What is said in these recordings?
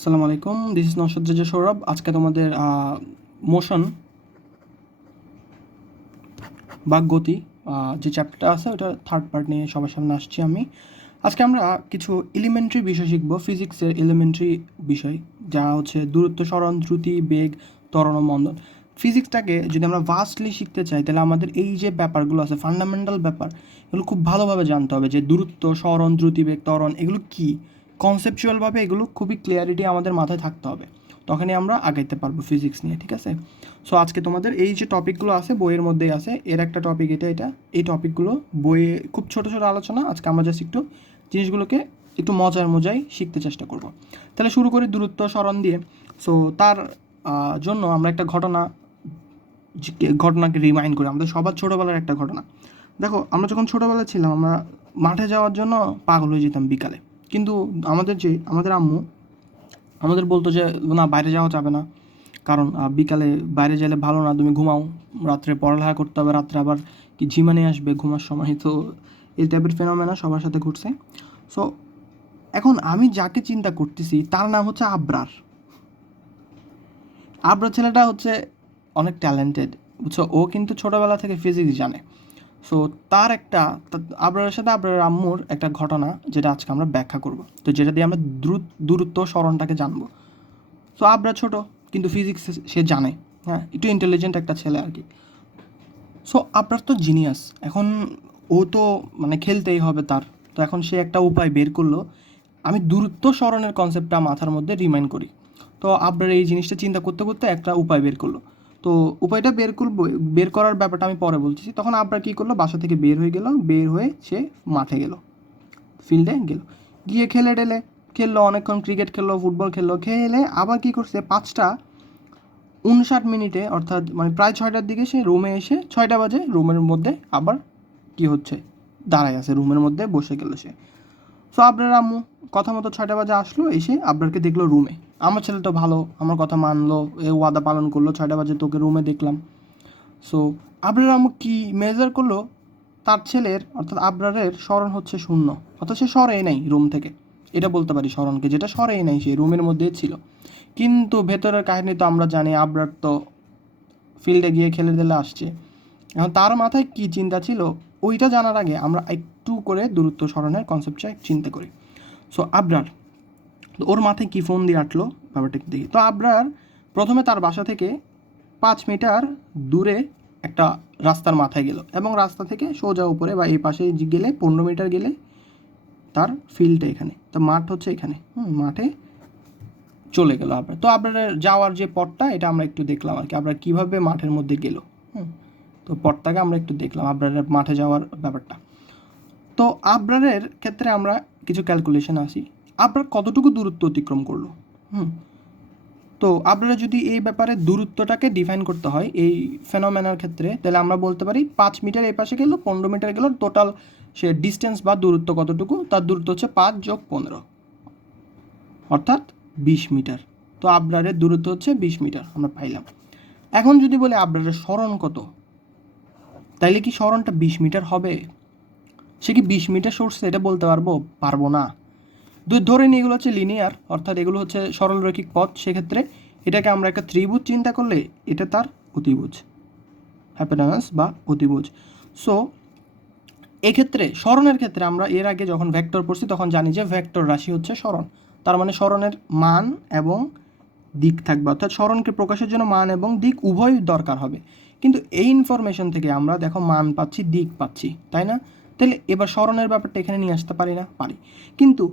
আসসালামু আলাইকুম, this is Naushad Reza Sourav. আজকে তোমাদের মোশন বা গতি যে চ্যাপ্টারটা আছে ওটা থার্ড পার্ট নিয়ে সবার সামনে আসছি আমি। আজকে আমরা কিছু এলিমেন্টারি বিষয় শিখবো, ফিজিক্সের এলিমেন্টারি বিষয়, যা হচ্ছে দূরত্ব, সরণ, দ্রুতি, বেগ, ত্বরণ ও মন্দন। ফিজিক্সটাকে যদি আমরা ভাস্টলি শিখতে চাই তাহলে আমাদের এই যে ব্যাপারগুলো আছে, ফান্ডামেন্টাল ব্যাপার, এগুলো খুব ভালোভাবে জানতে হবে, যে দূরত্ব, সরণ, দ্রুতি, বেগ, ত্বরণ এগুলো কী, কনসেপচুয়ালভাবে এগুলো খুবই ক্লিয়ারিটি আমাদের মাথায় থাকতে হবে, তখনই আমরা আগাইতে পারবো ফিজিক্স নিয়ে, ঠিক আছে? সো আজকে তোমাদের এই যে টপিকগুলো আছে বইয়ের মধ্যেই আছে, এর একটা টপিক এটা এই টপিকগুলো বইয়ে খুব ছোটো ছোটো আলোচনা। আজকে আমরা জাস্ট একটু জিনিসগুলোকে একটু মজায় শিখতে চেষ্টা করব। তাহলে শুরু করি দূরত্ব সরণ দিয়ে। সো তার জন্য আমরা একটা ঘটনাকে রিমাইন্ড করি, আমাদের সবার ছোটোবেলার একটা ঘটনা। দেখো, আমরা যখন ছোটোবেলায় ছিলাম আমরা মাঠে যাওয়ার জন্য পাগল হয়ে যেতাম বিকালে, কিন্তু আমাদের আম্মু আমাদের বলতো যে না, বাইরে যাওয়া যাবে না, কারণ বিকালে বাইরে গেলে ভালো না, তুমি ঘুমাও, রাত্রে পড়ালেখা করতে হবে, রাত্রে আবার কি ঝিমানি আসবে ঘুমার সময়। তো এই টাইপের ফেনোমেনা সবার সাথে ঘটছে। সো এখন আমি যাকে চিন্তা করতেছি তার নাম হচ্ছে আবরার। আবরার ছেলেটা হচ্ছে অনেক ট্যালেন্টেড, বুঝছো? ও কিন্তু ছোটোবেলা থেকে ফিজিক্স জানে। সো তার একটা আবরারের সাথে আবরারের আম্মুর একটা ঘটনা, যেটা আজকে আমরা ব্যাখ্যা করব, তো যেটা দিয়ে আমরা দূরত্ব সরণটাকে জানবো। সো আবরার ছোট, কিন্তু ফিজিক্স সে জানে, হ্যাঁ, একটু ইন্টেলিজেন্ট একটা ছেলে আর কি। সো আবরার তো জিনিয়াস। এখন ও তো মানে খেলতেই হবে তার, তো এখন সে একটা উপায় বের করলো। আমি দূরত্ব সরণের কনসেপ্টটা মাথার মধ্যে রিমাইন্ড করি। তো আবরার এই জিনিসটা চিন্তা করতে করতে একটা উপায় বের করলো। তো উপায়টা বের করার ব্যাপারটা আমি পরে বলতেছি। তখন আবরার কী করলো, বাসা থেকে বের হয়ে গেল, বের হয়ে সে মাঠে গেল, ফিল্ডে গেল, গিয়ে খেললো অনেকক্ষণ, ক্রিকেট খেললো, ফুটবল খেললো, খেলে আবার কী করছে, 5:59 অর্থাৎ মানে প্রায় 6টার দিকে সে রুমে এসে, 6টা বাজে, রুমের মধ্যে আবার কি হচ্ছে, দাঁড়ায় আছে, রুমের মধ্যে বসে গেল সে। সো আবরার আম্মু কথা মতো 6টা বাজে আসলো, এসে আবরারকে দেখলো রুমে। আমার ছেলে তো ভালো, আমার কথা মানলো, ওয়াদা পালন করলো, 6টা বাজে তোকে রুমে দেখলাম। সো আবরার আম্মু কি মেজার করলো, তার ছেলের অর্থাৎ আবরারের স্মরণ হচ্ছে 0, অর্থাৎ সে সরেই নাই রুম থেকে, এটা বলতে পারি স্মরণকে, যেটা সরেই নাই, সে রুমের মধ্যে ছিল। কিন্তু ভেতরের কাহিনী তো আমরা জানি, আবরার তো ফিল্ডে গিয়ে খেলে দিলে আসছে। এখন তার মাথায় কী চিন্তা ছিল, ওইটা জানার আগে আমরা একটু করে দূরত্ব সরণের কনসেপ্টটা চিন্তা করি। সো আবরার, তো ওর মাথায় কী ফোন দিয়ে আটলো ব্যাপারটা একটু দেখি। তো আবরার প্রথমে তার বাসা থেকে 5 মিটার দূরে একটা রাস্তার মাথায় গেল, এবং রাস্তা থেকে সোজা উপরে বা এই পাশে গেলে 15 মিটার গেলে তার ফিল্ডটা এখানে, তো মাঠ হচ্ছে এখানে, মাঠে চলে গেল আবরার। তো আবরারের যাওয়ার যে পথটা, এটা আমরা একটু দেখলাম আর কি, আবরার কীভাবে মাঠের মধ্যে গেল। তো পথটাকে আমরা একটু দেখলাম, আবরারের মাঠে যাওয়ার ব্যাপারটা। তো আবরারের ক্ষেত্রে আমরা কিছু ক্যালকুলেশন আসি, আবরার কতটুকু দূরত্ব অতিক্রম করলো। তো আবরারের যদি এই ব্যাপারে দূরত্বটাকে ডিফাইন করতে হয় এই ফেনোমেনার ক্ষেত্রে, তাহলে আমরা বলতে পারি 5 মিটার এই পাশে গেল, 15 মিটার গেল, টোটাল সে ডিস্টেন্স বা দূরত্ব কতটুকু, তার দূরত্ব হচ্ছে 5+15 অর্থাৎ 20 মিটার। তো আবরারের দূরত্ব হচ্ছে 20 মিটার আমরা পাইলাম। এখন যদি বলে আবরারের সরণ কত, তাইলে কি সরণটা 20 মিটার হবে? সে কি 20 মিটার সরছে এটা বলতে পারবো না। ধরে নিয়ে এগুলো হচ্ছে লিনিয়ার, অর্থাৎ এগুলো হচ্ছে সরলরৈখিক পথ। সেক্ষেত্রে এটাকে আমরা একটা ত্রিভুজ চিন্তা করলে এটা তার অতিভুজ, হাইপোটেনাস বা অতিভুজ। সো এক্ষেত্রে সরণের ক্ষেত্রে আমরা এর আগে যখন ভেক্টর পড়ছি তখন জানি যে ভেক্টর রাশি হচ্ছে সরণ, তার মানে সরণের মান এবং দিক থাকবে, অর্থাৎ সরণকে প্রকাশের জন্য মান এবং দিক উভয় দরকার হবে। কিন্তু এই ইনফরমেশন থেকে আমরা দেখো মান পাচ্ছি, দিক পাচ্ছি, তাই না? তাহলে এবার সরণের ব্যাপারটা এখানে নিয়ে আসতে পারি না? পারি। কিন্তু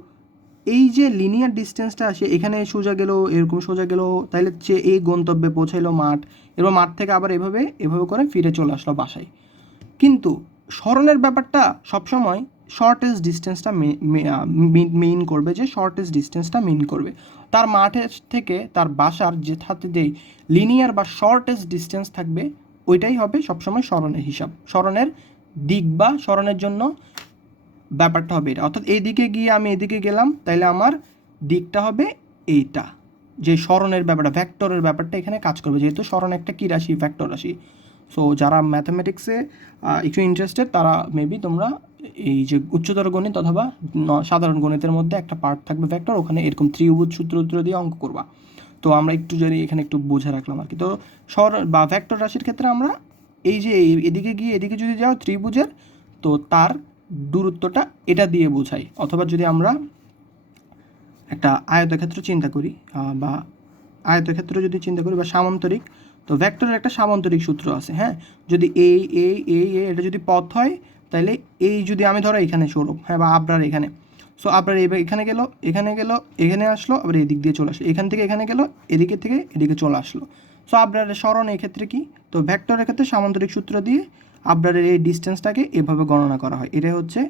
এই যে লিনিয়ার ডিস্টেন্সটা আসে, এখানে সোজা গেল, এরকম সোজা গেল, তাইলে সে এই গন্তব্যে পৌঁছাইলো মাঠ, এবার মাঠ থেকে আবার এভাবে করে ফিরে চলে আসলো বাসায়। কিন্তু সরণের ব্যাপারটা সবসময় শর্টেস্ট ডিস্টেন্সটা মেইন করবে, যে শর্টেস্ট ডিস্টেন্সটা মেইন করবে। তার মাঠের থেকে তার বাসার যেই লিনিয়ার বা শর্টেস্ট ডিস্টেন্স থাকবে, ওইটাই হবে সবসময় সরণের হিসাব, সরণের দিক বা সরণের জন্য ব্যাপারটা হবে এটা। অর্থাৎ এইদিকে গিয়ে আমি এদিকে গেলাম, তাইলে আমার দিকটা হবে এইটা, যে সরণের ব্যাপারটা, ভেক্টরের ব্যাপারটা এখানে কাজ করবে, যেহেতু সরণ একটা কী রাশি, ভেক্টর রাশি। সো যারা ম্যাথামেটিক্সে একটু ইন্টারেস্টেড তারা মেবি তোমরা এই যে উচ্চতর গণিত অথবা সাধারণ গণিতের মধ্যে একটা পার্ট থাকবে ভেক্টর, ওখানে এরকম ত্রিভুজ সূত্র দিয়ে অঙ্ক করবা। তো আমরা একটু যদি এখানে একটু বোঝা রাখলাম আর কি। তো বা ভেক্টর রাশির ক্ষেত্রে আমরা এই যে এদিকে গিয়ে এদিকে যদি যাও ত্রিভুজের, তো তার দূরত্বটা এটা দিয়ে বোঝাই। অথবা যদি আমরা একটা আয়তক্ষেত্র চিন্তা করি বা আয়তক্ষেত্র যদি চিন্তা করি বা সামান্তরিক, তো ভেক্টরের একটা সামান্তরিক সূত্র আছে, হ্যাঁ। যদি এই এটা যদি পথ হয়, তাহলে এই যদি আমি ধরো এখানে সৌরভ, হ্যাঁ, বা আবরার এখানে, সো আবরার এবার এখানে গেল, এখানে আসলো, আবার এদিক দিয়ে চলে আসলো, এখান থেকে এখানে গেল, এদিকে থেকে এদিকে চলে আসলো। সো আবরারের সরণ এই ক্ষেত্রে কি, তো ভেক্টরের ক্ষেত্রে সামান্তরিক সূত্র দিয়ে আবরারের এই ডিস্টেন্সটাকে এভাবে গণনা করা হয়। এটা হচ্ছে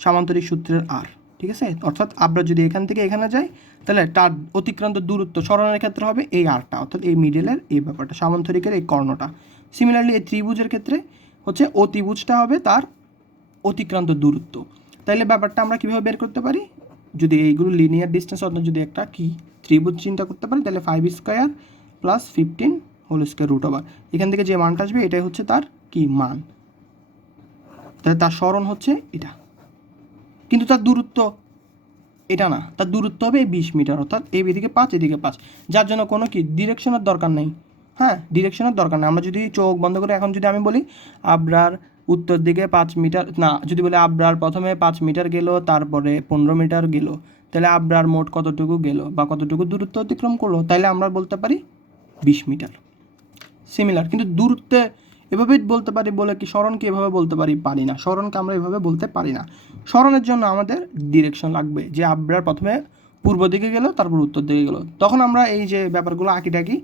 সামান্তরিক সূত্রের আর, ঠিক আছে। অর্থাৎ আবরার যদি এখান থেকে এখানে যায়, তাহলে তার অতিক্রান্ত দূরত্ব সরণের ক্ষেত্রে হবে এই আরটা, অর্থাৎ এই মিডলের এই ব্যাপারটা, সামান্তরিকের এই কর্ণটা। সিমিলারলি এই ত্রিভুজের ক্ষেত্রে হচ্ছে অতিভুজটা হবে তার অতিক্রান্ত দূরত্ব। তাইলে ব্যাপারটা আমরা কীভাবে বের করতে পারি, যদি এইগুলো লিনিয়ার ডিস্টেন্স অর্থাৎ যদি একটা কি ত্রিভুজ চিন্তা করতে পারি, তাহলে 5² + 15 হোল স্কোয়ার √, এখান থেকে যে মানটা আসবে এটাই হচ্ছে তার কি মান, তাহলে তার সরণ হচ্ছে এটা। কিন্তু তার দূরত্ব এটা না, তার দূরত্ব হবে 20 মিটার, অর্থাৎ এদিকে 5 এদিকে 5, যার জন্য কোনো কি ডিরেকশনের দরকার নেই। হ্যাঁ, ডিরেকশনের দরকার নেই। আমরা যদি চোখ বন্ধ করে এখন যদি আমি বলি আবরার উত্তর দিকে 5 মিটার, না যদি বলি আবরার প্রথমে 5 মিটার গেল, তারপরে 15 মিটার গেল, তাহলে আবরার মোট কতটুকু গেল বা কতটুকু দূরত্ব অতিক্রম করলো, তাইলে আমরা বলতে পারি 20 মিটার। সিমিলার, কিন্তু দূরত্বে এভাবে বলতে পারি বলে কি সরণকে এভাবে বলতে পারি না। সরণকে আমরা এভাবে বলতে পারি না। সরণের জন্য আমাদের ডিরেকশন লাগবে, যে আবরার প্রথমে পূর্ব দিকে গেল, তারপর উত্তর দিকে গেল। তখন আমরা এই যে ব্যাপারগুলো আঁকিটাকি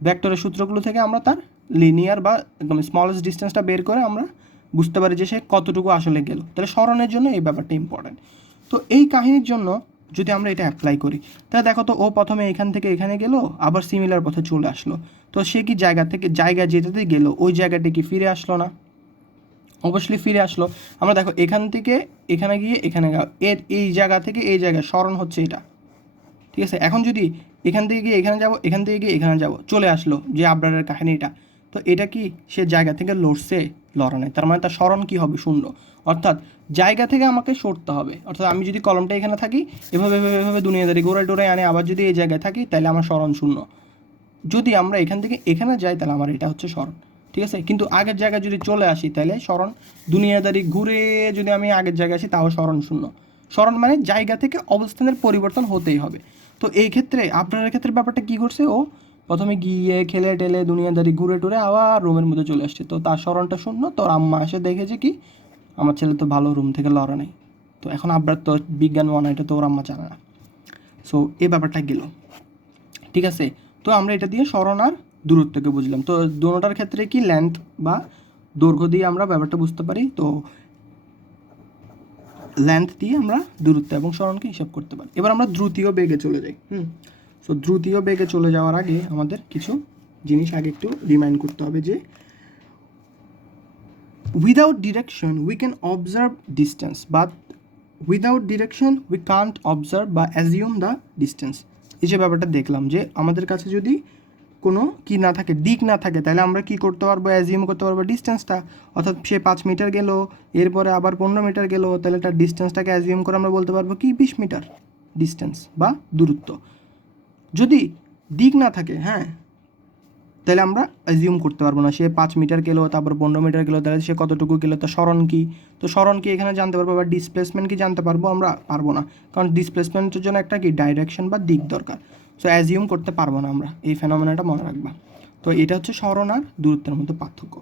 ভেক্টরের সূত্রগুলো থেকে আমরা তার লিনিয়ার বা একদম স্মলেস্ট ডিস্টেন্সটা বের করে আমরা বুঝতে পারি যে সে কতটুকু আসলে গেল। তাহলে সরণের জন্য এই ব্যাপারটা ইম্পর্টেন্ট। তো এই কাহিনীর জন্য যদি আমরা এটা অ্যাপ্লাই করি, তাহলে দেখো তো ও প্রথমে এখান থেকে এখানে গেল, আবার সিমিলার পথে চলে আসলো, তো সে কি জায়গা যেটাতে গেল ওই জায়গাটা কি ফিরে আসলো না? অবশ্যই ফিরে আসলো। আমরা দেখো এখান থেকে এখানে গিয়ে এখানে এই জায়গা থেকে এই জায়গায় সরণ হচ্ছে এটা, ঠিক আছে। এখন যদি এখান থেকে গিয়ে এখানে যাব, এখান থেকে গিয়ে এখানে যাব, চলে আসলো যে আবরারের কাহিনীটা, তো এটা কি সে জায়গা থেকে লড়ছে? লড়া নেই, তার মানে তার সরণ কি হবে? শূন্য। অর্থাৎ জায়গা থেকে আমাকে সরতে হবে। অর্থাৎ আমি যদি কলমটা এখানে থাকি, এভাবে এভাবে এভাবে দুনিয়াদারি গোড়ায় টোড়ায় আনে, আবার যদি এই জায়গায় থাকি, তাহলে আমার সরণ শূন্য। যদি আমরা এখান থেকে এখানে যাই, তাহলে আমার এটা হচ্ছে সরণ, ঠিক আছে। কিন্তু আগের জায়গায় যদি চলে আসি, তাহলে সরণ দুনিয়াদারি ঘুরে যদি আমি আগের জায়গায় আসি, তাও সরণ শূন্য। সরণ মানে জায়গা থেকে অবস্থানের পরিবর্তন হতেই হবে। তো এই ক্ষেত্রে আপনার ক্ষেত্রে ব্যাপারটা কী করছে, ও প্রথমে গিয়ে খেলে টেলে দুনিয়াদারি ঘুরে টুরে আবার রুমের মধ্যে চলে আসছে, তো তার সরণটা শূন্য। তোর আম্মা এসে দেখেছে কি আমার ছেলে তো ভালো রুম থেকে লড়া নেই, তো এখন আবরার তো বিজ্ঞান মনে, এটা তো ওর আম্মা জানে না। সো এই ব্যাপারটা গেল, ঠিক আছে। তো আমরা এটা দিয়ে সরণ আর দূরত্বকে বুঝলাম। তো দোনোটার ক্ষেত্রে কি লেন্থ বা দৈর্ঘ্য দিয়ে আমরা ব্যাপারটা বুঝতে পারি। তো লেন্থ দিয়ে আমরা দূরত্ব এবং সরণকে হিসাব করতে পারি। এবার আমরা দ্রুতীয় বেগে চলে যাই। সো দ্রুতীয় বেগে চলে যাওয়ার আগে আমাদের কিছু জিনিস আগে একটু রিমাইন্ড করতে হবে, যে without direction we can observe distance, but without direction we can't observe বা অ্যাজিউম দ্য ডিস্টেন্স। এই যে ব্যাপারটা দেখলাম, যে আমাদের কাছে যদি কোনো কি না থাকে, দিক না থাকে, তাহলে আমরা কি করতে পারবো, অ্যাজিউম করতে পারবো ডিস্টেন্সটা। অর্থাৎ সে 5 মিটার গেল, এরপরে আবার 15 মিটার গেল, তাহলে তার ডিস্টেন্সটাকে অ্যাজিউম করে আমরা বলতে পারবো কি 20 মিটার ডিস্টেন্স বা দূরত্ব। যদি দিক না থাকে, হ্যাঁ, তাহলে আমরা অ্যাজিউম করতে পারবো না সে 5 মিটার গেলো, তারপর 15 মিটার গেলো, তাহলে সে কতটুকু গেলো, তার সরণ কি, তো সরণ কি এখানে জানতে পারবো, বা ডিসপ্লেসমেন্ট কি জানতে পারবো? আমরা পারবো না, কারণ ডিসপ্লেসমেন্টের জন্য একটা কি ডাইরেকশন বা দিক দরকার। সো অ্যাজিউম করতে পারবো না আমরা, এই ফেনোমেনাটা মনে রাখবা। তো এটা হচ্ছে সরণ আর দূরত্বের মধ্যে পার্থক্য,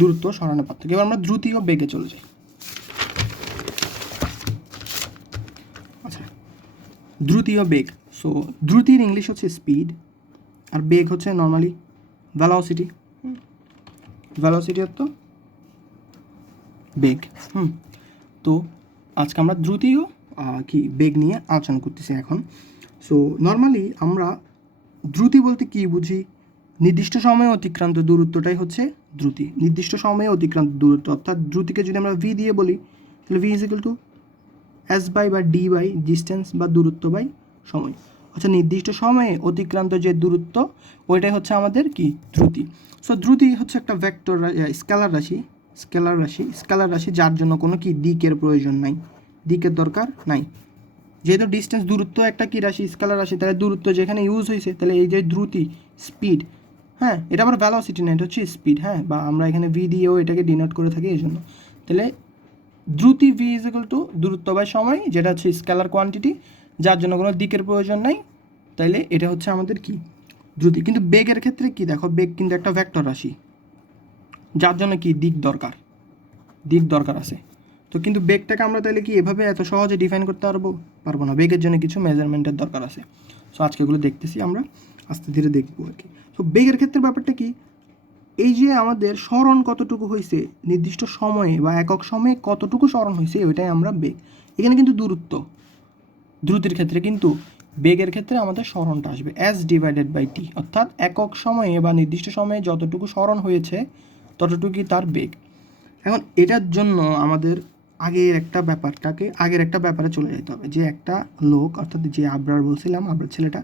দূরত্ব সরণের পার্থক্য। এবার আমরা দ্রুতীয় বেগে চলে যাই। আচ্ছা, দ্রুতীয় বেগ। সো দ্রুতির ইংলিশ হচ্ছে স্পিড, আর বেগ হচ্ছে নর্মালি ভেলোসিটি। ভেলোসিটি তো বেগ। তো আজকে আমরা দ্রুতীয় কি বেগ নিয়ে আলোচনা করতেছি এখন। সো নর্মালি আমরা দ্রুতি বলতে কি বুঝি? নির্দিষ্ট সময়ে অতিক্রান্ত দূরত্বটাই হচ্ছে দ্রুতি। নির্দিষ্ট সময়ে অতিক্রান্ত দূরত্ব, অর্থাৎ দ্রুতিকে যদি আমরা ভি দিয়ে বলি, তাহলে V is equal to S by বা ডি বাই ডিস্টেন্স বা দূরত্ব বাই সময়। হচ্ছে নির্দিষ্ট সময়ে অতিক্রান্ত যে দূরত্ব ওইটাই হচ্ছে আমাদের কি দ্রুতি। সো দ্রুতি হচ্ছে একটা ভেক্টর স্কেলার রাশি যার জন্য কোনো কি দিকের প্রয়োজন নাই, দিকের দরকার নাই। যেহেতু ডিস্টেন্স দূরত্ব একটা কি রাশি, স্কেলার রাশি, তাহলে দূরত্ব যেখানে ইউজ হয়েছে, তাহলে এই যে দ্রুতি স্পিড, হ্যাঁ এটা আবার ভেলোসিটি না, এটা হচ্ছে স্পিড, হ্যাঁ বা আমরা এখানে ভি দিয়েও এটাকে ডিনোট করে থাকি এই জন্য। তাহলে দ্রুতি ভি ইজ ইকুয়াল টু দূরত্ব বাই সময়, যেটা হচ্ছে স্কেলার কোয়ান্টিটি যার জন্য কোনো দিকের প্রয়োজন নাই, তাইলে এটা হচ্ছে আমাদের কি দ্রুতি। কিন্তু বেগের ক্ষেত্রে কি দেখো, বেগ কিন্তু একটা ভেক্টর রাশি যার জন্য কি দিক দরকার আছে। তো কিন্তু বেগটাকে আমরা তাহলে কি এভাবে এত সহজে ডিফাইন করতে পারবো না, বেগের জন্য কিছু মেজারমেন্টের দরকার আছে। সো আজকে এগুলো দেখতেছি, আমরা আস্তে ধীরে দেখবো আর কি। তো বেগের ক্ষেত্রে ব্যাপারটা কি, এই যে আমাদের স্মরণ কতটুকু হয়েছে নির্দিষ্ট সময়ে বা একক সময়ে কতটুকু স্মরণ হয়েছে, ওইটাই আমরা বেগ। এখানে কিন্তু দ্রুতির ক্ষেত্রে, কিন্তু বেগের ক্ষেত্রে আমাদের স্মরণটা আসবে এস ডিভাইডেড বাই টি, অর্থাৎ একক সময়ে বা নির্দিষ্ট সময়ে যতটুকু স্মরণ হয়েছে ততটুকুই তার বেগ। এখন এটার জন্য আমাদের আগের একটা ব্যাপারে চলে যেতে হবে, যে একটা লোক, অর্থাৎ যে আবরার বলছিলাম, আবরার ছেলেটা,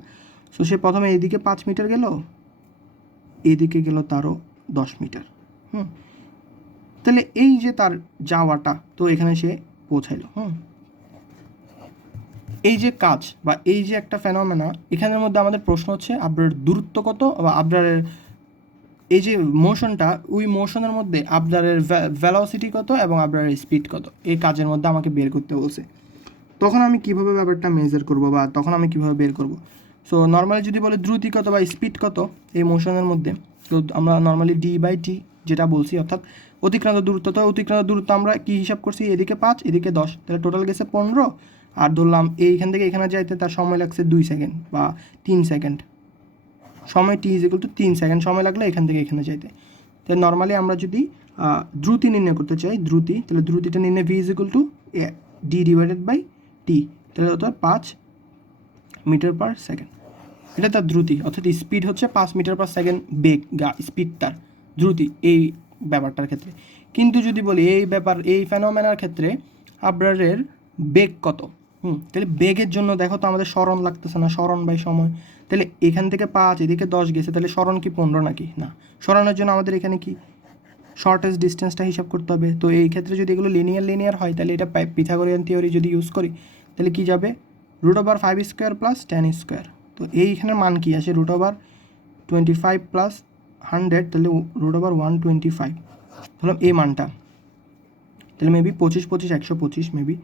সো সে প্রথমে এইদিকে 5 মিটার গেল, এদিকে গেল তারও 10 মিটার। তাহলে এই যে তার যাওয়াটা, তো এখানে সে পৌঁছাইলো। এই যে কাজ বা এই যে একটা ফেনোমেনা, এখানের মধ্যে আমাদের প্রশ্ন হচ্ছে আবরারের দূরত্ব কত, বা আবরারের এই যে মোশনটা, ওই মোশনের মধ্যে আবরারের ভেলোসিটি কত এবং আবরারের স্পিড কত, এই কাজের মধ্যে আমাকে বের করতে বলছে। তখন আমি কিভাবে ব্যাপারটা মেজার করব, বা তখন আমি কিভাবে বের করব? সো নর্মালি যদি বলে দ্রুতি কত বা স্পিড কত এই মোশনের মধ্যে, তো আমরা নর্মালি ডি বাই টি যেটা বলছি, অর্থাৎ অতিক্রান্ত দূরত্ব। তো অতিক্রান্ত দূরত্ব আমরা কি হিসাব করছি, এদিকে 5 এদিকে 10, তাহলে টোটাল গেছে 15, আর ধরলাম এইখান থেকে এখানে যাইতে তার সময় লাগছে 2 সেকেন্ড বা 3 সেকেন্ড, সময় টি ইজ ইকুয়াল টু 3 সেকেন্ড সময় লাগলো এখান থেকে এখানে যাইতে। তাহলে নর্মালি আমরা যদি দ্রুতি নির্ণয় করতে চাই, তাহলে দ্রুতিটা নির্ণয় v is equal to d divided by t, তাহলে অর্থাৎ 5 মিটার পার সেকেন্ড, এটা তার দ্রুতি। অর্থাৎ স্পিড হচ্ছে 5 মিটার পার সেকেন্ড বেগ, স্পিড তার দ্রুতি এই ব্যাপারটার ক্ষেত্রে। কিন্তু যদি বলি এই ফেনোমেনার ক্ষেত্রে আবরারের বেগ কত, তাহলে বেগের জন্য দেখো তো আমাদের স্মরণ লাগতেছে না, স্মরণ বাই সময়। তাহলে এখান থেকে 5 এদিকে 10 গেছে, তাহলে স্মরণ কি 15 নাকি? না, স্মরণের জন্য আমাদের এখানে কি শর্টেস্ট ডিস্টেন্সটা হিসাব করতে হবে। তো এই ক্ষেত্রে যদি এগুলো লিনিয়ার হয়, তাহলে এটা পিথাগোরিয়ান থিওরি যদি ইউজ করি, তাহলে কি যাবে, √5 স্কোয়ার প্লাস 10 স্কোয়ার। তো এইখানের মান কি আসে, √25 প্লাস 100, তাহলে √125 ধরলাম এই মানটা। তাহলে মেবি 25 25 125, মেবি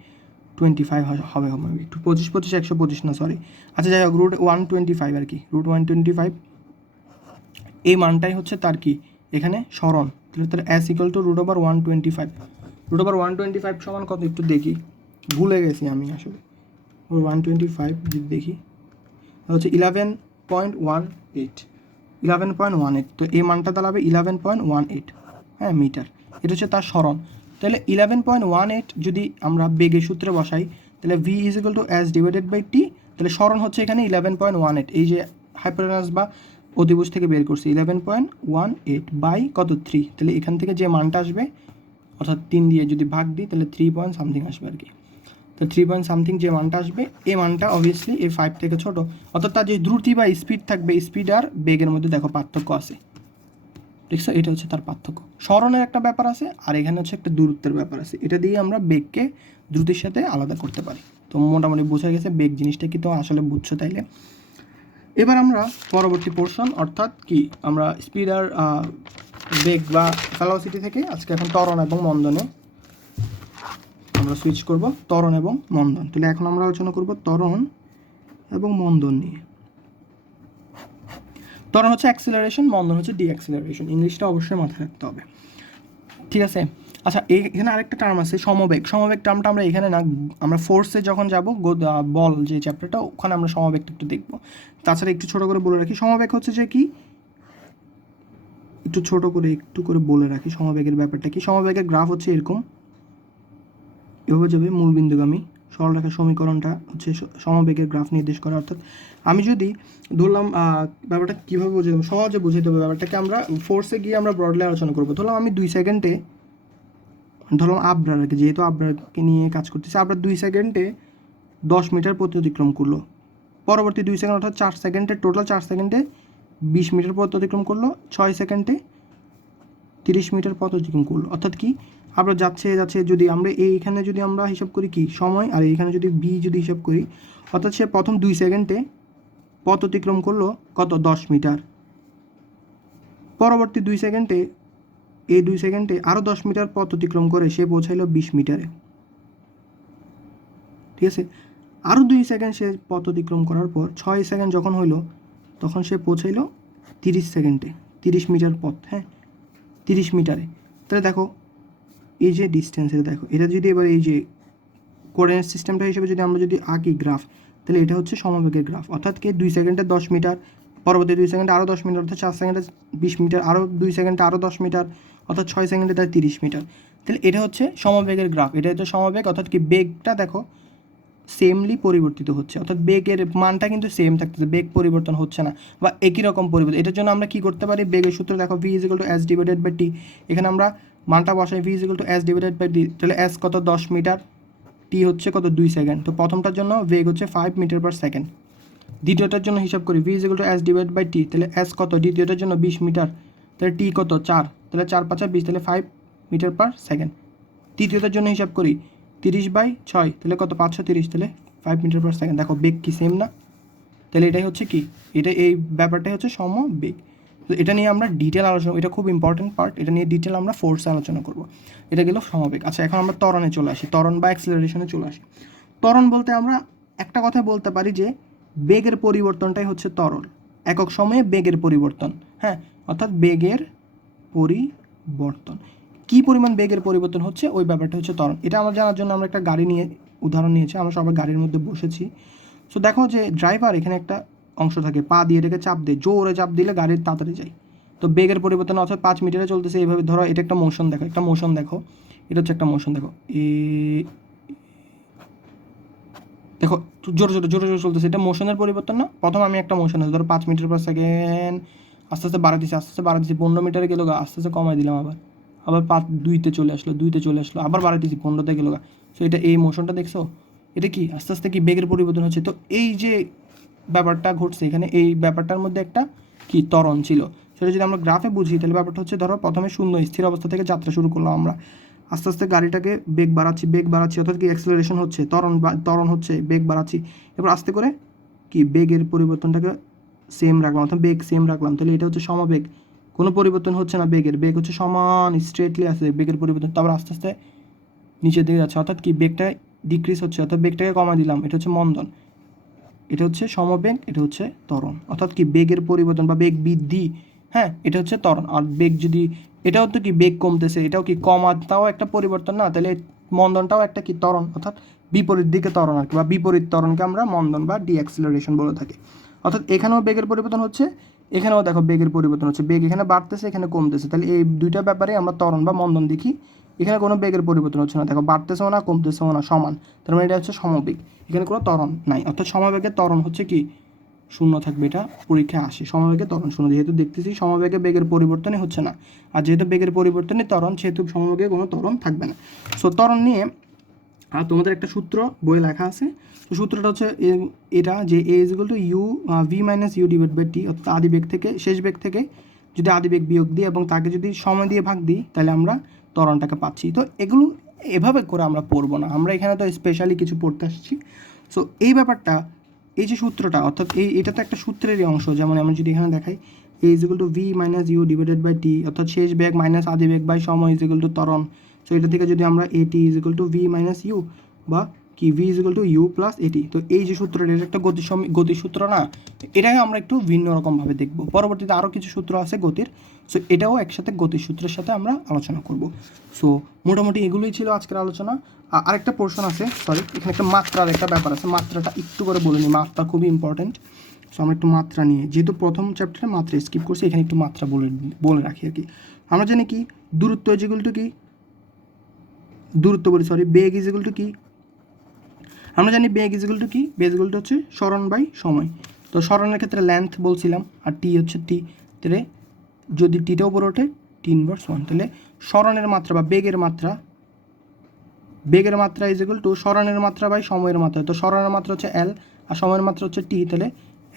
25 হবে মেবি 25 25 125 না, সরি, আচ্ছা যাই হোক, √125 আর কি, √125 এই মানটাই হচ্ছে তার কি এখানে স্মরণ। তাহলে তার এস ইকুয়াল টু √125। √125 সমান কত একটু দেখি, ভুলে গেছি আমি আসলে। 125 যদি দেখি হচ্ছে 11.18, তো এই মানটা দাঁড়াবে 11.18, হ্যাঁ মিটার। এটা হচ্ছে তার স্মরণ। তাহলে 11.18 যদি আমরা বেগের সূত্রে বসাই, তাহলে V is equal to s divided by t, তাহলে স্মরণ হচ্ছে এখানে 11.18, এই যে হাইপোটেনাস বা অতিভুজ থেকে বের করছি 11.18 বাই কত 3, তাহলে এখান থেকে যে মানটা আসবে, অর্থাৎ 3 দিয়ে যদি ভাগ দিই, তাহলে 3 পয়েন্ট সামথিং আসবে আর কি। তো 3 পয়েন্ট সামথিং যে মানটা আসবে, এই মানটা অবভিয়াসলি এই 5 থেকে ছোট, অর্থাৎ তার যে দ্রুতি বা স্পিড থাকবে, স্পিড আর বেগের মধ্যে দেখো পার্থক্য আছে, দেখছো, এটা হচ্ছে তার পার্থক্য। স্মরণের একটা ব্যাপার আছে, আর এখানে হচ্ছে একটা দূরত্বের ব্যাপার আছে, এটা দিয়ে আমরা বেগকে দ্রুতির সাথে আলাদা করতে পারি। তো মোটামুটি বোঝা গেছে বেগ জিনিসটা কি, তো আসলে বুঝছো তাইলে। এবার আমরা পরবর্তী পোর্শন, অর্থাৎ কি আমরা স্পিড আর বেগ বা ভেলোসিটি থেকে আজকে এখন ত্বরণ এবং মন্দনে আমরা সুইচ করব, ত্বরণ এবং মন্দন। তাহলে এখন আমরা আলোচনা করব ত্বরণ এবং মন্দন নিয়ে। ত্বরণ হচ্ছে অ্যাক্সিলারেশন, মন্দন হচ্ছে ডিঅ্যাক্সিলারেশন, ইংলিশটা অবশ্যই মাথায় রাখতে হবে, ঠিক আছে। আচ্ছা, এখানে আরেকটা টার্ম আছে সমবেগ। সমবেগ টার্মটা আমরা এখানে না, আমরা ফোর্সে যখন যাব বল যে চ্যাপ্টারটা, ওখানে আমরা সমবেগটা একটু দেখবো। তাছাড়া একটু ছোট করে বলে রাখি, সমবেগ হচ্ছে যে কি, একটু করে বলে রাখি সমবেগের ব্যাপারটা কি। সমবেগের গ্রাফ হচ্ছে এরকম, এভাবে যাবে মূলবিন্দুগামী সরলরেখার সমীকরণটা হচ্ছে সমবেগের গ্রাফ নির্দেশ করে। অর্থাৎ আমি যদি ধরলাম, ব্যাপারটা কীভাবে বুঝে দেবো, সহজে বুঝে দেবো ব্যাপারটাকে, আমরা ফোর্সে গিয়ে আমরা ব্রডলি আলোচনা করবো। ধরলাম আমি 2 সেকেন্ডে, ধরলাম আবরারকে, যেহেতু আবরারকে নিয়ে কাজ করতেছে, আবরার 2 সেকেন্ডে 10 মিটার প্রতি অতিক্রম করলো, পরবর্তী 2 সেকেন্ড অর্থাৎ 4 সেকেন্ডে, টোটাল 4 সেকেন্ডে 20 মিটার পথ অতিক্রম করলো, 6 সেকেন্ডে 30 মিটার পথ অতিক্রম করলো। অর্থাৎ কি আমরা যাচ্ছে যদি আমরা এইখানে যদি আমরা হিসাব করি কি সময়, আর এইখানে যদি ভি যদি হিসাব করি, অর্থাৎ সে প্রথম 2 সেকেন্ডে পথ অতিক্রম করলো কত 10 মিটার, পরবর্তী 2 সেকেন্ডে এই 2 সেকেন্ডে আরও 10 মিটার পথ অতিক্রম করে সে পৌঁছাইলো 20 মিটারে। ঠিক আছে, আরও 2 সেকেন্ড সে পথ অতিক্রম করার পর 6 সেকেন্ড যখন হইলো তখন সে পৌঁছাইলো 30 সেকেন্ডে, 30 মিটার পথ, হ্যাঁ 30 মিটারে। তাহলে দেখো এই যে ডিস্টেন্স, এটা দেখো, এটা যদি এবার এই যে কোঅর্ডিনেট সিস্টেমটা হিসেবে যদি আমরা যদি আঁকি গ্রাফ, তাহলে এটা হচ্ছে সমবেগের গ্রাফ। অর্থাৎ কি 2 সেকেন্ডে 10 মিটার, পরবর্তী 2 সেকেন্ডে আরও 10 মিটার, অর্থাৎ 4 সেকেন্ডে 20 মিটার, আরও 2 সেকেন্ডে আরও 10 মিটার, অর্থাৎ 6 সেকেন্ডে তার 30 মিটার। তাহলে এটা হচ্ছে সমবেগের গ্রাফ, এটা হচ্ছে সমবেগ। অর্থাৎ কি বেগটা দেখো সেমলি পরিবর্তিত হচ্ছে, অর্থাৎ বেগের মানটা কিন্তু সেম থাকতেছে, বেগ পরিবর্তন হচ্ছে না বা একই রকম পরিবর্তন। এটার জন্য আমরা কি করতে পারি, বেগের সূত্র দেখো v = s / t, এখানে আমরা মানটা বসাই v = s / t, তাহলে s কত 10 মিটার, t হচ্ছে কত 2 সেকেন্ড। তো প্রথমটার জন্য বেগ হচ্ছে 5 মিটার পার সেকেন্ড, দ্বিতীয়টার জন্য হিসাব করি v = s / t, তাহলে s কত দ্বিতীয়টার জন্য 20 মিটার, তাহলে t কত 4, তাহলে 4 5 20, তাহলে 5 মিটার পার সেকেন্ড। তৃতীয়টার জন্য হিসাব করি 30/6, তাহলে কত 530, তাহলে 5 মিটার পার সেকেন্ড। দেখো বেগ কি সেম না, তাহলে এটাই হচ্ছে কি, এটা এই ব্যাপারটাই হচ্ছে সমবেগ। তো এটা নিয়ে আমরা ডিটেল আলোচনা, এটা খুব ইম্পর্টেন্ট পার্ট, এটা নিয়ে ডিটেল আমরা ফোর্সে আলোচনা করব। এটা গেল সমবেগ। আচ্ছা, এখন আমরা ত্বরণে চলে আসি, ত্বরণ বা অ্যাক্সিলারেশনে চলে আসি। ত্বরণ বলতে আমরা একটা কথা বলতে পারি যে বেগের পরিবর্তনটাই হচ্ছে ত্বরণ, একক সময়ে বেগের পরিবর্তন, হ্যাঁ, অর্থাৎ বেগের পরিবর্তন, কি পরিমাণ বেগের পরিবর্তন হচ্ছে ওই ব্যাপারটা হচ্ছে ত্বরণ। এটা আমরা জানার জন্য আমরা একটা গাড়ি নিয়ে উদাহরণ নিয়েছি, আমরা সবাই গাড়ির মধ্যে বসেছি। সো দেখো যে ড্রাইভার এখানে একটা অংশ থাকে, পা দিয়ে এটাকে চাপ দেয়, জোরে চাপ দিলে গাড়ির তাড়াতাড়ি যায়। তো বেগের পরিবর্তন অর্থাৎ 5 মিটারে চলতেছে এইভাবে, ধরো এটা একটা মোশন দেখো, একটা মোশন দেখো, এটা হচ্ছে একটা মোশন দেখো, দেখো জোরে জোরে জোরে জোরে চলতেছে, এটা মোশনের পরিবর্তন না। প্রথম আমি একটা মোশন আছে, ধরো 5 মিটার পার সেকেন্ড, আস্তে আস্তে বাড়া দিচ্ছি, আস্তে আস্তে বাড়া দিচ্ছি, 15 মিটারে গেলো গা, আস্তে আস্তে কমাই দিলাম, আবার 5 2-তে চলে আসলো, 2-তে চলে আসলো, আবার বাড়া দিচ্ছি, 15-তে গেলো গা। সো এটা এই মোশনটা দেখছো, এটা কি আস্তে আস্তে কি বেগের পরিবর্তন হচ্ছে। তো এই যে ব্যাপারটা ঘটছে এখানে, এই ব্যাপারটার মধ্যে একটা কি ত্বরণ ছিল, সেটা যদি আমরা গ্রাফে বুঝি তাহলে ব্যাপারটা হচ্ছে, ধরো প্রথমে শূন্য স্থির অবস্থা থেকে যাত্রা শুরু করলাম আমরা, আস্তে আস্তে গাড়িটাকে বেগ বাড়াচ্ছি, অর্থাৎ কি অ্যাক্সেলারেশন হচ্ছে, ত্বরণ হচ্ছে, বেগ বাড়াচ্ছি, এবার আস্তে করে কি বেগের পরিবর্তনটাকে সেম রাখলাম, অর্থাৎ বেগ সেম রাখলাম, তাহলে এটা হচ্ছে সমবেগ, কোনো পরিবর্তন হচ্ছে না বেগের, বেগ হচ্ছে সমান স্ট্রেটলি আছে, বেগের পরিবর্তন। তারপর আস্তে আস্তে নিচের দিকে যাচ্ছে, অর্থাৎ কি বেগটা ডিক্রিজ হচ্ছে, অর্থাৎ বেগটাকে কমা দিলাম, এটা হচ্ছে মন্দন। এটা হচ্ছে সমবেগ, এটা হচ্ছে ত্বরণ, অর্থাৎ কি বেগের পরিবর্তন বা বেগ বৃদ্ধি, হ্যাঁ এটা হচ্ছে ত্বরণ। আর বেগ যদি এটাও তো কি বেগ কমতেছে, এটাও কি কমাটাও একটা পরিবর্তন না, তাহলে মন্দনটাও একটা কি ত্বরণ, অর্থাৎ বিপরীত দিকে ত্বরণ আর কি, বা বিপরীত ত্বরণকে আমরা মন্দন বা ডিঅ্যাক্সিলারেশন বলে থাকি। অর্থাৎ এখানেও বেগের পরিবর্তন হচ্ছে, এখানেও দেখো বেগের পরিবর্তন হচ্ছে, বেগ এখানে বাড়তেছে এখানে কমতেছে, তাহলে এই দুইটা ব্যাপারে আমরা ত্বরণ বা মন্দন দেখি। এখানে কোনো বেগের পরিবর্তন হচ্ছে না, দেখো বাড়তেছেও না কমতেছেও না, সমান, তার মানে এটা হচ্ছে সমবেগ, এখানে কোনো ত্বরণ নাই। অর্থাৎ সমবেগের ত্বরণ হচ্ছে কি শূন্য থাকবে, এটা পরীক্ষায় আসে, সমবেগে ত্বরণ শূন্য, যেহেতু দেখতেছি সমবেগে বেগের পরিবর্তনই হচ্ছে না, আর যেহেতু বেগের পরিবর্তনই ত্বরণ সেহেতু সমবেগে কোনো ত্বরণ থাকবে না। সো ত্বরণ নিয়ে আর তোমাদের একটা সূত্র বইয়ে লেখা আছে, তো সূত্রটা হচ্ছে এটা যে a = u v - u / t, অর্থাৎ আদি বেগ থেকে শেষ বেগ থেকে যদি আদি বেগ বিয়োগ দিই এবং তাকে যদি সময় দিয়ে ভাগ দিই তাহলে আমরা ত্বরণটাকে পাচ্ছি। তো এগুলো এভাবে করে আমরা পড়বো না, আমরা এখানে তো স্পেশালি কিছু পড়তে আসছি। সো এই ব্যাপারটা, এই যে সূত্রটা, অর্থাৎ এটা তো একটা সূত্রেরই অংশ, যেমন আমি যদি এখানে দেখাই a = v - u / t, অর্থাৎ শেষ বেগ মাইনাস আদি বেগ বাই সময় = ত্বরণ। সো এটা থেকে যদি আমরা at = v - u বা কি v = u + at, তো এই যে সূত্রটা এটা একটা গতিসূত্র না, এটাকে আমরা একটু ভিন্ন রকমভাবে দেখব। পরবর্তীতে আরও কিছু সূত্র আছে গতির, সো এটাও একসাথে গতিসূত্রের সাথে আমরা আলোচনা করব। সো মোটামুটি এগুলোই ছিল আজকের আলোচনা। আরেকটা পোর্শন আছে, সরি এখানে একটা মাত্রার একটা ব্যাপার আছে, মাত্রাটা একটু করে বলে নিই, মাত্রা খুবই ইম্পর্টেন্ট। সো আমরা একটু মাত্রা নিয়ে, যেহেতু প্রথম চ্যাপ্টারে মাত্রা স্কিপ করছি, এখানে একটু মাত্রা বলে রাখি আর কি। আমরা জানি কি দূরত্ব কি বেগ কি, আমরা জানি বেগ কি, বেগ হচ্ছে সরণ বাই সময়। তো সরণের ক্ষেত্রে লেন্থ বলছিলাম, আর টি হচ্ছে টি, তাহলে যদি টিটা উপরে ওঠে t⁻1, তাহলে সরণের মাত্রা বা বেগের মাত্রা = সরণের মাত্রা বাই সময়ের মাত্রা। তো সরণের মাত্রা হচ্ছে L আর সময়ের মাত্রা হচ্ছে টি, তাহলে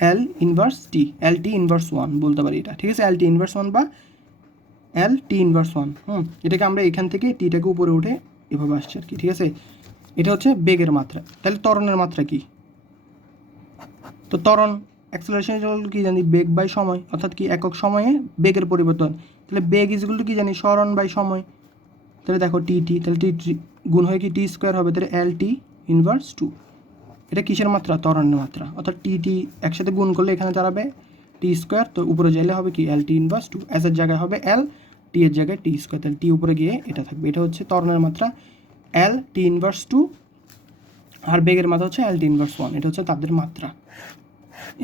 এল ইনভার্স টি, এল টি ইনভার্স ওয়ান বলতে পারি এটা, ঠিক আছে, এল টি ইনভার্স ওয়ান বা এল টি ইনভার্স ওয়ান। এটাকে আমরা এখান থেকে টিটাকে উপরে উঠে এভাবে আসছে আর কি, ঠিক আছে। এটা হচ্ছে বেগের মাত্রা। তাহলে ত্বরণের মাত্রা কি? তো ত্বরণ অ্যাক্সেলারেশন কি জানি, বেগ বাই সময়, অর্থাৎ কি একক সময়ে বেগের পরিবর্তন। তাহলে বেগ ইজগুলো কি জানি, সরণ বাই সময়। তাহলে দেখো টি টি, তাহলে টি গুণ হয়ে কি টি স্কোয়ার হবে, তাহলে এল টি ইনভার্স টু। এটা কিসের মাত্রা? ত্বরণের মাত্রা। অর্থাৎ টি টি একসাথে গুণ করলে এখানে দাঁড়াবে টি স্কোয়ার, তো উপরে যাইলে হবে কি এল টি ইনভার্স টু, এস এর জায়গায় হবে এল, টি এর জায়গায় টি স্কোয়ার, তাহলে টি উপরে গিয়ে এটা থাকবে। এটা হচ্ছে ত্বরণের মাত্রা এল টি ইনভার্স টু, আর বেগের মাত্রা হচ্ছে এল টি ইনভার্স ওয়ান। এটা হচ্ছে তাদের মাত্রা,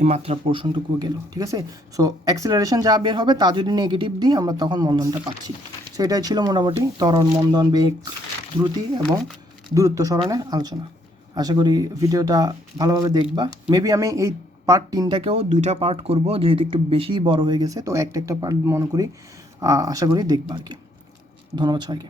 এই মাত্রা পোর্শনটুকু গেল, ঠিক আছে। সো অ্যাক্সিলারেশন যা বের হবে তা যদি নেগেটিভ দিই আমরা তখন মন্দনটা পাচ্ছি। সো এটাই ছিল মোটামুটি ত্বরণ, মন্দন, বেগ, দ্রুতি এবং দূরত্ব সরণের আলোচনা। আশা করি ভিডিওটা ভালোভাবে দেখবা। মেবি আমি এই পার্ট 3টাকেও 2টা পার্ট করব, যেহেতু একটু বেশি বড় হয়ে গেছে, তো একটা পার্ট মনে করি আশা করি দেখবা আর কি। ধন্যবাদ সবাইকে।